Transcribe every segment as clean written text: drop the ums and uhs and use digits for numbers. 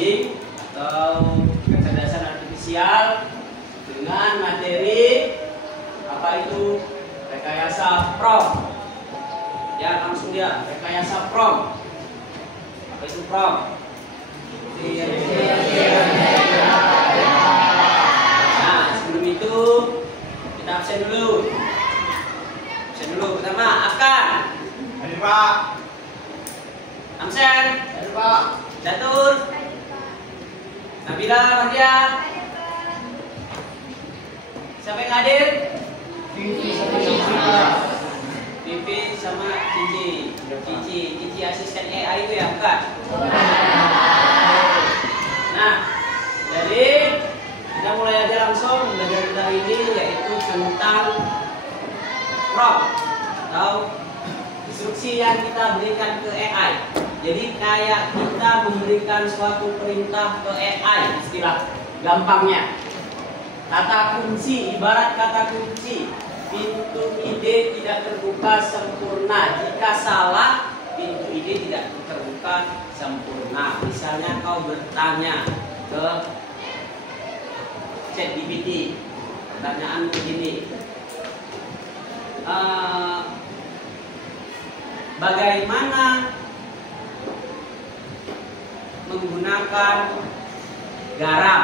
coding atau kecerdasan artifisial dengan materi apa itu rekayasa prompt. Ya, langsung dia rekayasa prompt. Apa itu prompt? Nah, sebelum itu kita absen dulu. Pertama, akan. Hadir Pak. Amsen. Hadir Pak. Catur. Nabila, Maria. Siapa yang hadir? Pipi sama Cici. Cici asisten AI itu ya, bukan? Nah, jadi kita mulai aja langsung belajar kita ini, yaitu tentang prompt atau instruksi yang kita berikan ke AI. Jadi kayak kita memberikan suatu perintah ke AI, istilah gampangnya. Kata kunci, ibarat kata kunci, pintu ide tidak terbuka sempurna. Jika salah, pintu ide tidak terbuka sempurna. Misalnya kau bertanya ke ChatGPT, pertanyaan begini, bagaimana menggunakan garam?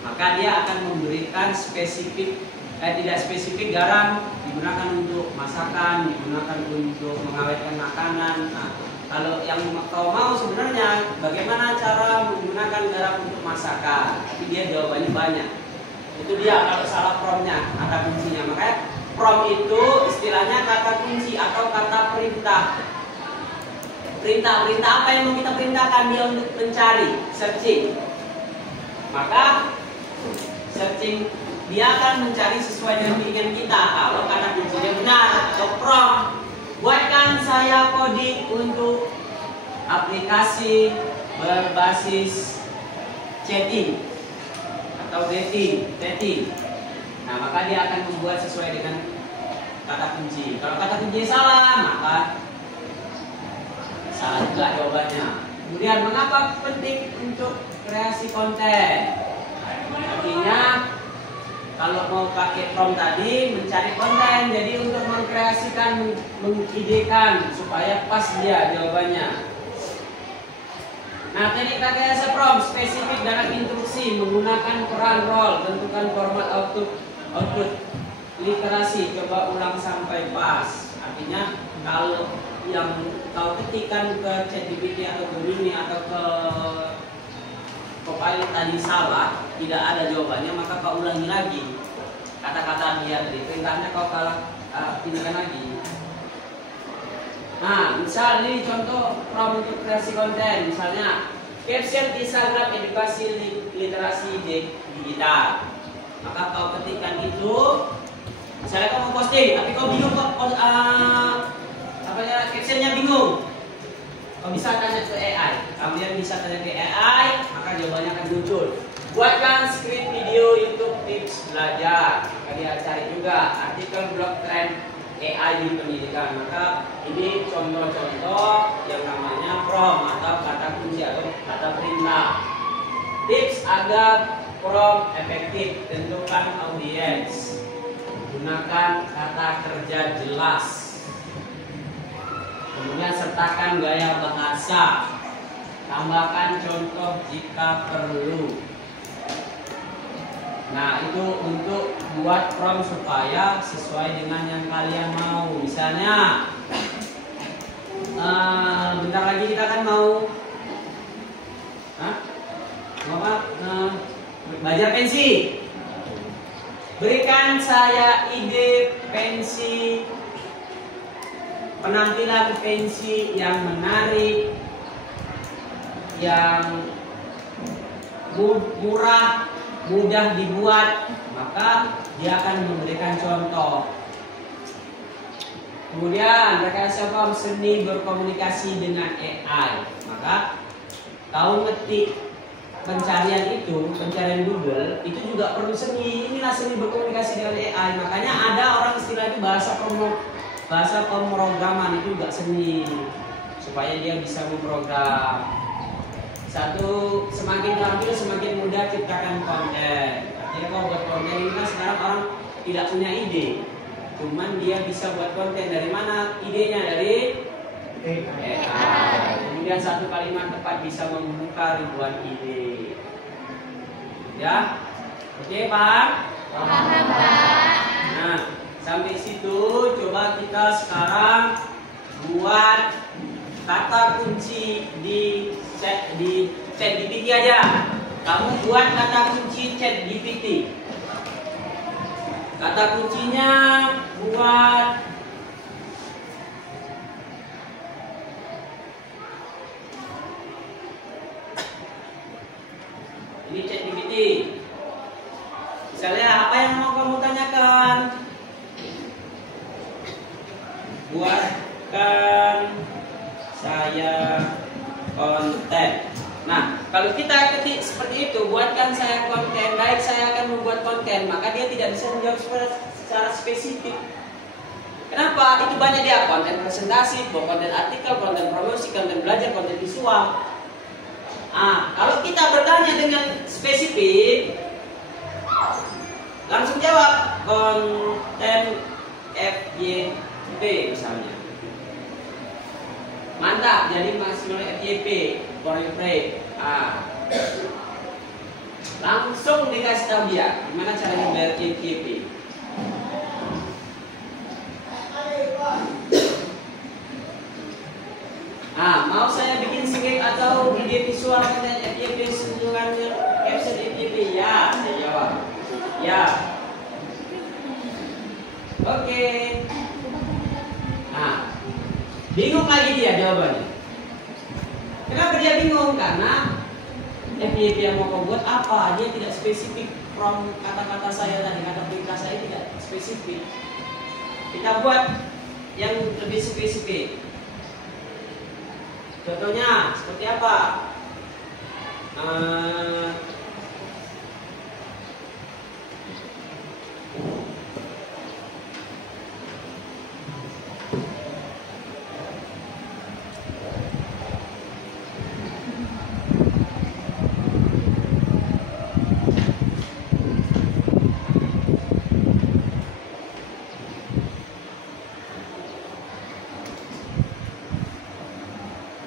Maka dia akan memberikan spesifik, tidak spesifik garam digunakan untuk masakan, digunakan untuk mengawetkan makanan. Nah, kalau yang kau mau sebenarnya bagaimana cara menggunakan garam untuk masakan, tapi dia jawabannya banyak. Itu dia kalau salah promptnya, kata kuncinya. Makanya prompt itu istilahnya kata kunci atau kata perintah. Perintah apa yang mau kita perintahkan dia untuk mencari, searching. Maka searching dia akan mencari sesuai dengan keinginan kita. Kalau kata kuncinya benar atau prompt, buatkan saya coding untuk aplikasi berbasis chatting atau dating. Nah, maka dia akan membuat sesuai dengan kata kunci. Kalau kata kunci salah, maka salah juga jawabannya. Kemudian, mengapa penting untuk kreasi konten? Artinya, kalau mau pakai prompt tadi, mencari konten. Jadi untuk mengkreasikan, mengidekan supaya pas dia jawabannya. Nah, teknik rekayasa prompt spesifik dalam instruksi menggunakan peran role, tentukan format output literasi, coba ulang sampai pas. Artinya kalau yang kau ketikkan ke ChatGPT atau ke Gemini atau ke Copilot tadi salah, tidak ada jawabannya, maka kau ulangi lagi kata-kata dia tadi, perintahnya kau pilihkan lagi. Nah, misal ini contoh prompt untuk kreasi konten, misalnya caption Instagram edukasi literasi digital. Maka kau ketikkan itu, misalnya kau mau posting, tapi kau bingung kok captionnya bingung. Kau bisa tanya ke AI, kemudian bisa tanya ke AI, maka jawabannya akan muncul. Buatkan skrip video YouTube tips belajar. Maka dia cari juga artikel blog tren AI di pendidikan. Maka ini contoh-contoh yang namanya prompt atau kata kunci atau kata perintah. Tips agar prompt efektif, tentukan audiens, gunakan kata kerja jelas, kemudian sertakan gaya bahasa, tambahkan contoh jika perlu. Nah, itu untuk buat prompt supaya sesuai dengan yang kalian mau. Misalnya bentar lagi kita kan mau belajar pensi. Berikan saya ide pensi, penampilan pensi yang menarik, yang murah, mudah dibuat, maka dia akan memberikan contoh. Kemudian rekayasa prompt seni berkomunikasi dengan AI. Maka kau ngetik pencarian itu, pencarian Google itu juga perlu seni. Inilah seni berkomunikasi dengan AI. Makanya ada orang istilah itu bahasa pemrograman itu juga seni, supaya dia bisa memprogram. semakin terampil semakin mudah ciptakan konten. Artinya kalau buat konten ini kan sekarang orang tidak punya ide, cuman dia bisa buat konten. Dari mana idenya? Dari AI. Kemudian satu kalimat tepat bisa membuka ribuan ide. Ya, oke Pak? Paham Pak. Nah, sampai situ coba kita sekarang buat kata kunci di ChatGPT aja. Kamu buat kata kunci ChatGPT. Kata kuncinya buat ini ChatGPT. Misalnya apa yang mau kamu tanyakan? Buatkan saya konten. Nah, kalau kita ketik seperti itu, buatkan saya konten, baik saya akan membuat konten, maka dia tidak bisa menjawab secara spesifik. Kenapa? Itu banyak dia, konten presentasi, konten artikel, konten promosi, konten belajar, konten visual. Nah, kalau kita bertanya dengan spesifik, langsung jawab konten FYP misalnya. Mantap, jadi maksimal FYP, Koreoprey. Langsung dikasih tahu dia gimana caranya bayar FYP. Mau saya bikin script atau video visual konten FYP dengan caption FYP? Ya, saya jawab. Ya. Oke. Nah, bingung lagi dia jawabannya. Kenapa dia bingung? Karena FYP yang mau kau buat apa? Dia tidak spesifik. From kata-kata saya tadi, kata perintah saya tidak spesifik. Kita buat yang lebih spesifik. Contohnya seperti apa?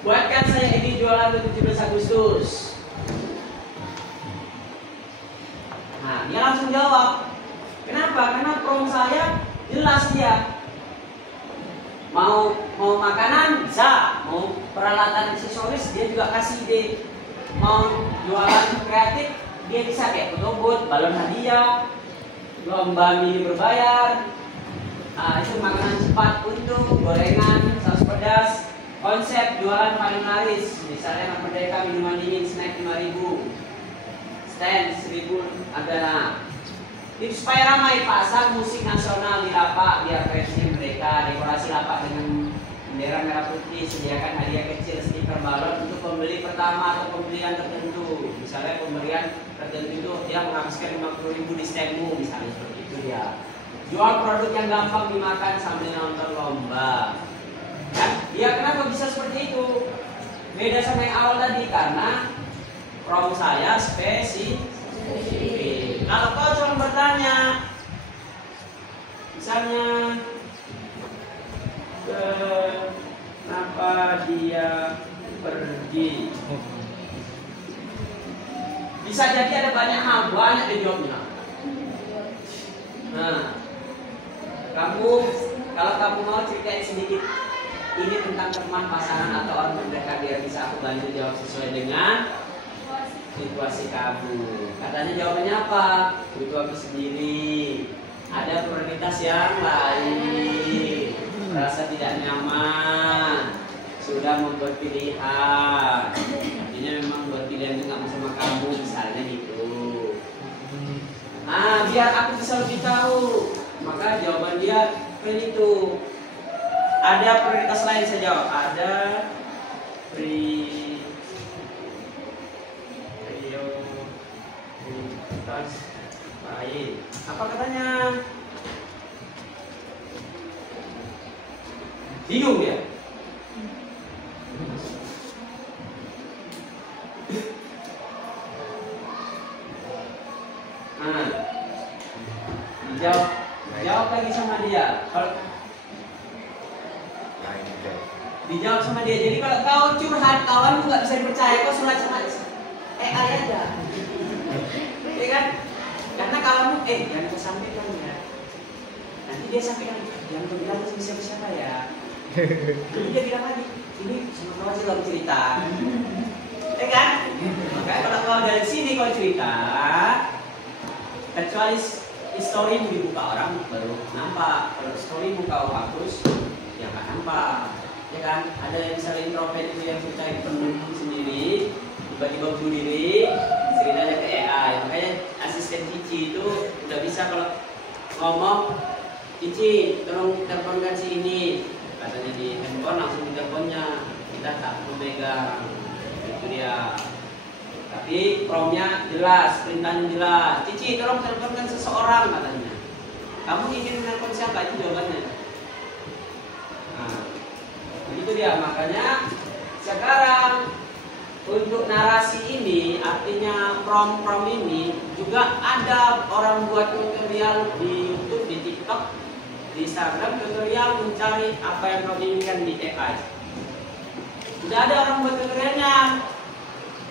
Buatkan saya ini jualan untuk 17 Agustus. Nah, dia langsung jawab. Kenapa? Karena promo saya jelas dia. Mau makanan bisa, mau peralatan aksesoris dia juga kasih ide. Mau jualan kreatif dia bisa kayak foto booth, balon hadiah, lomba mini berbayar. Itu makanan cepat untuk gorengan, saus pedas. Konsep jualan paling laris, misalnya Merdeka minuman dingin snack 5.000, stand 1.000 adalah. Tips supaya ramai, pasang musik nasional di lapak biar versi mereka, dekorasi lapak dengan bendera merah putih, sediakan hadiah kecil stiker balon untuk pembeli pertama atau pembelian tertentu. Misalnya pembelian tertentu itu dia menghabiskan 50.000 di standmu, misalnya seperti itu dia. Jual produk yang gampang dimakan sambil nonton lomba. Kan? Ya kenapa bisa seperti itu? Beda sama yang awal tadi karena promo saya spesifik. Kalau kau cuma bertanya, misalnya kenapa dia pergi? Bisa jadi ada banyak hal, banyak di jawabnya. Nah, kalau kamu mau ceritain sedikit ini tentang teman, pasangan atau orang terdekat biar bisa aku bantu jawab sesuai dengan situasi kamu. Katanya jawabannya apa? Itu aku sendiri. Ada prioritas yang lain. Merasa tidak nyaman. Sudah membuat pilihan. Artinya memang buat pilihan itu nggak sama kamu, misalnya gitu. Biar aku bisa lebih tahu. Maka jawaban dia itu. Ada prioritas lain, saya jawab. Ada prioritas lain. Apa katanya? Bingung ya? lagi sama dia. Kalau dijawab sama dia. Jadi kalau kau curhat, kawan nggak bisa dipercaya. Kau surat sama AI aja. Ya kan? Karena kawanmu, jangan kau sampaikan ya. Nanti dia sampaikan, jangan kau bilang sama siapa-siapa ya. Jadi dia bilang lagi, ini sama kawan sih lagi cerita. Ya kan? Makanya kalau kau dari sini kau cerita, kecuali storymu dibuka orang baru nampak. Kalau storymu kau hapus, ya nggak nampak. Ya kan? Ada yang misalnya introvert itu yang cerita penuh sendiri, tiba-tiba bunuh diri, ceritanya ke AI. Makanya asisten Cici itu udah bisa kalau ngomong, Cici tolong teleponkan si ini, katanya di handphone langsung di teleponnya, kita tak perlu megang. Itu dia. Tapi promnya jelas, perintahnya jelas. Cici tolong teleponkan seseorang, katanya. Kamu ingin menelpon siapa? Itu jawabannya. Nah, itu dia. Makanya sekarang untuk narasi ini, artinya prom ini juga ada orang buat tutorial di YouTube, di TikTok, di Instagram, tutorial mencari apa yang kau inginkan di AI. Sudah ada orang buat tutorialnya,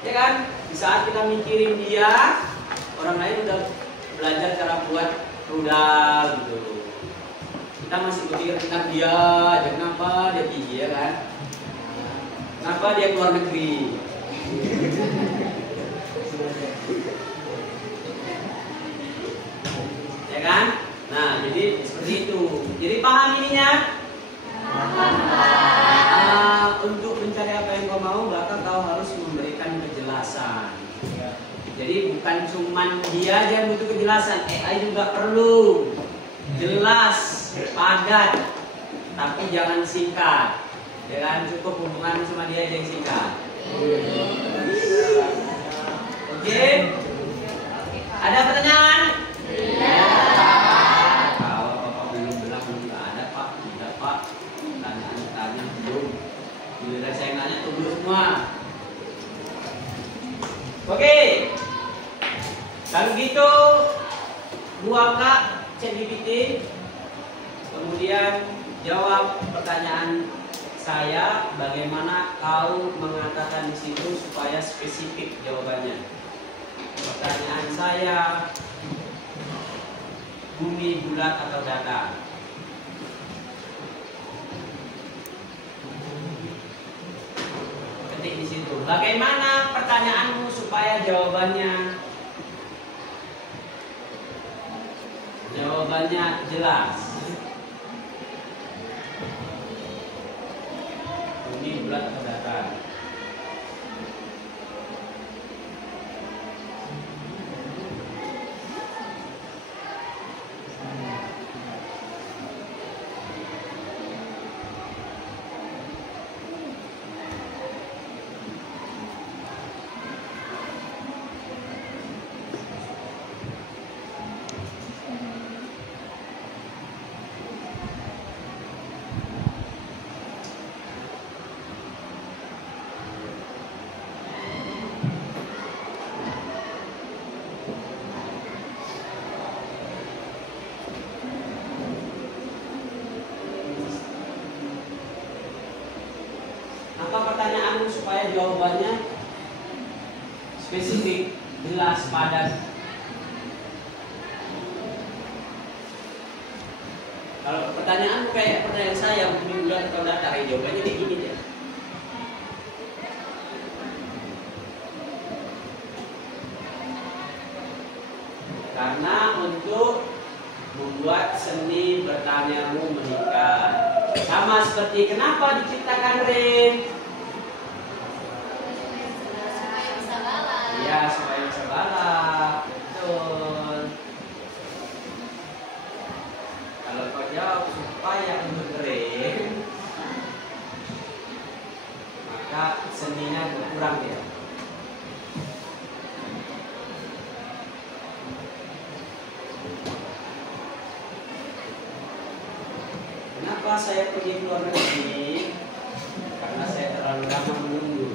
ya kan? Di saat kita mikirin dia, orang lain udah belajar cara buat rudal gitu. Kita masih berpikir tentang dia, aja kenapa dia tinggi, ya kan? Kenapa dia keluar negeri? Ya kan? Nah, jadi seperti itu. Jadi paham ininya? Untuk mencari apa yang kau mau, maka kau harus memberikan kejelasan. Jadi bukan cuman dia aja yang butuh kejelasan, AI juga perlu jelas, padat, tapi jangan singkat. Ya kan? Cukup hubungan sama dia aja yang singkat. Oke? Ada pertanyaan? Iya. Kalau Bapak belum bilang nggak ada Pak, tidak Pak. Tanya belum. Bila saya nanya tunggu semua. Oke. Kalau gitu buka ChatGPT, kemudian jawab pertanyaan saya, bagaimana kau mengatakan di situ supaya spesifik jawabannya. Pertanyaan saya, bumi bulat atau datar? Ketik di situ. Bagaimana pertanyaanmu supaya jawabannya jelas? Bumi bulat atau datar? Apa pertanyaanmu supaya jawabannya spesifik, jelas, padat? Kalau pertanyaanmu kayak pertanyaan saya, bumi bulat atau datar, jawabannya kayak gini deh. Karena untuk membuat seni bertanyamu meningkat. Sama seperti kenapa diciptakan Rin? Supaya bisa balap. Iya, supaya bisa balap. Betul. Kalau kau jawab supaya untuk Rin, maka seninya berkurang ya. Kenapa saya pergi ke luar negeri? Karena saya terlalu lama menunggu.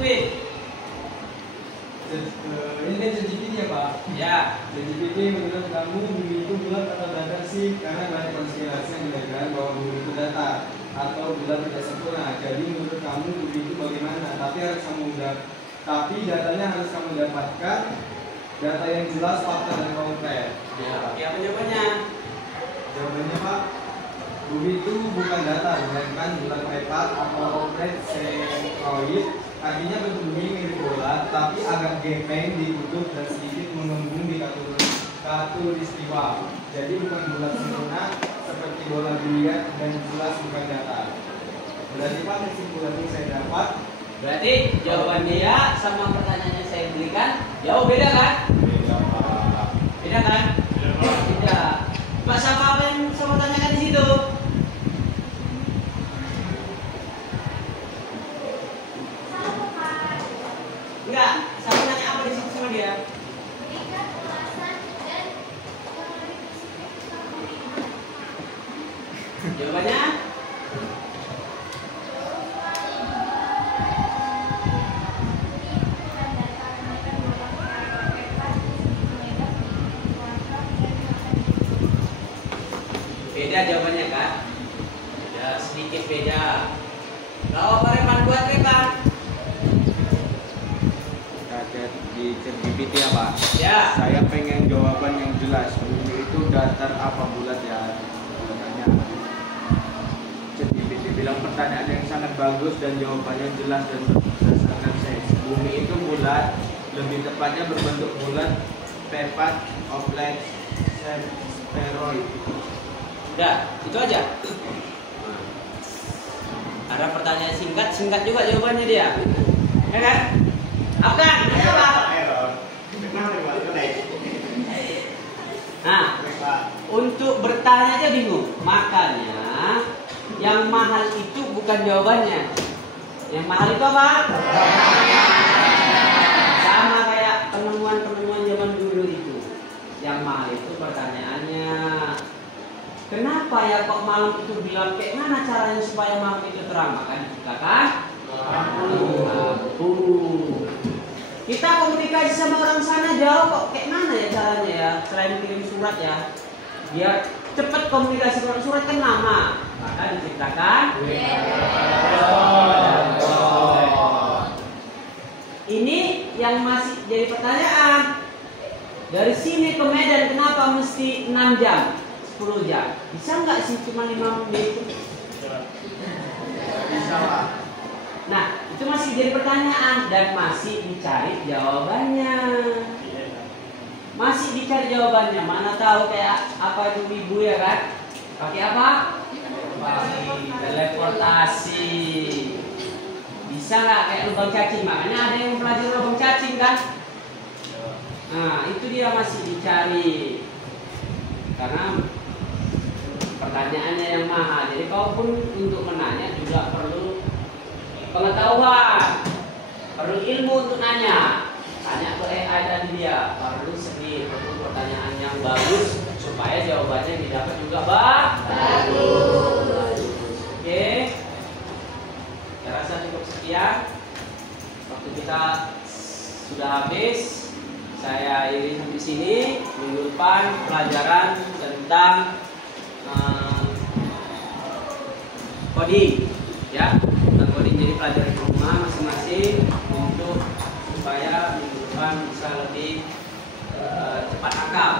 Bin? Ini kan ChatGPT ya Pak? Ya. ChatGPT menurut kamu bumi itu bulat atau datar sih? Karena banyak konspirasi yang mengatakan bahwa bumi itu datar atau bulat tidak sempurna. Jadi menurut kamu bumi itu bagaimana? Tapi datanya harus kamu dapatkan data yang jelas, fakta dan konkret. Ya, oke, apa jawabannya? Jawabannya Pak, bumi itu bukan datar, melainkan bulat pepat atau centroid. Artinya bentuk bumi mirip bola, tapi agak gepeng, ditutup dan sedikit mengembung di khatulistiwa. Jadi bukan bulat sempurna seperti bola biliar dan jelas bukan datar. Berarti Pak, kesimpulan yang saya dapat, Berarti jawaban dia sama pertanyaan yang saya berikan jauh beda kan? Beda kan? Beda. Pak, siapa apa yang saya tanyakan di situ? Enggak, saya nanya apa di situ sama dia? Berikan ulasan dan Jawabannya? Beda jawabannya kan? Beda, sedikit beda. Kalau Pak Repan buat Repan? Kaget di ChatGPT ya Pak. Ya. Saya pengen jawaban yang jelas. Bumi itu datar apa bulat ya? Katanya. ChatGPT bilang pertanyaan yang sangat bagus dan jawabannya jelas dan berdasarkan sains. Bumi itu bulat, lebih tepatnya berbentuk bulat, pepat, oblek, spheroid. Udah, itu aja. Ada pertanyaan singkat juga jawabannya dia. Ya kan? Apa? Apa? Nah, untuk bertanya aja bingung. Makanya yang mahal itu bukan jawabannya. Yang mahal itu apa? Sama kayak penemuan-penemuan zaman dulu itu. Yang mahal itu pertanyaannya. Kenapa ya kok malam itu bilang kayak mana caranya supaya malam itu terang? Maka diciptakan lampu. Kita komunikasi sama orang sana jauh kok kayak mana ya caranya ya? Selain kirim surat ya, biar cepat komunikasi. Kalau surat kan lama, maka diciptakan. Ini yang masih jadi pertanyaan. Dari sini ke Medan kenapa mesti 6 jam? 10 jam. Bisa nggak sih cuma 5 menit? Bisa Pak. Nah, itu masih jadi pertanyaan dan masih dicari jawabannya. Masih dicari jawabannya. Mana tahu kayak apa itu ibu ya kan? Pakai apa? Pakai teleportasi. Bisa nggak kayak lubang cacing? Makanya ada yang mempelajari lubang cacing kan? Nah, itu dia masih dicari. Karena pertanyaannya yang mahal. Jadi kalaupun untuk menanya juga perlu pengetahuan, perlu ilmu untuk nanya. Tanya ke AI tadi dia, perlu pertanyaan yang bagus supaya jawabannya didapat juga bagus. Oke, saya rasa cukup sekian. Waktu kita sudah habis. Saya akhiri sampai sini. Minggu depan pelajaran tentang coding, ya, tentang coding. Jadi pelajaran di rumah masing-masing untuk supaya minggu depan bisa lebih cepat nangkap.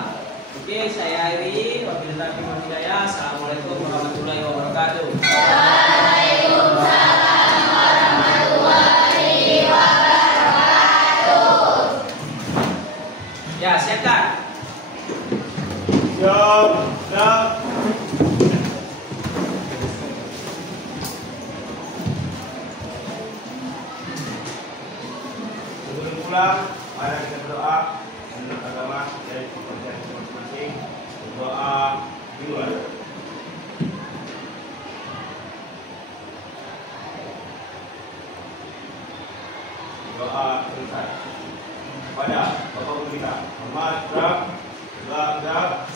Oke, saya akhiri. Wabillahi taufiq wal hidayah. Assalamualaikum warahmatullahi wabarakatuh. Waalaikumsalam warahmatullahi wabarakatuh. Ya, siapkan. Siap. Sebelum pulang, mari kita berdoa menurut agama dari kepercayaan masing-masing. Berdoa di luar. Doa selesai. Pada Bapak Guru kita, hormat, bangga.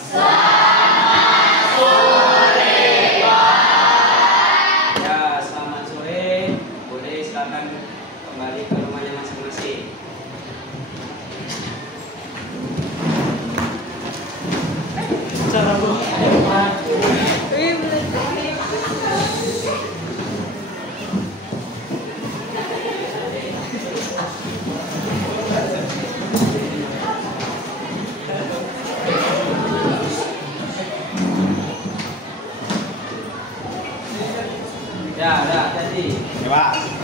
Ya, selamat sore. Boleh silakan kembali ke rumah keras.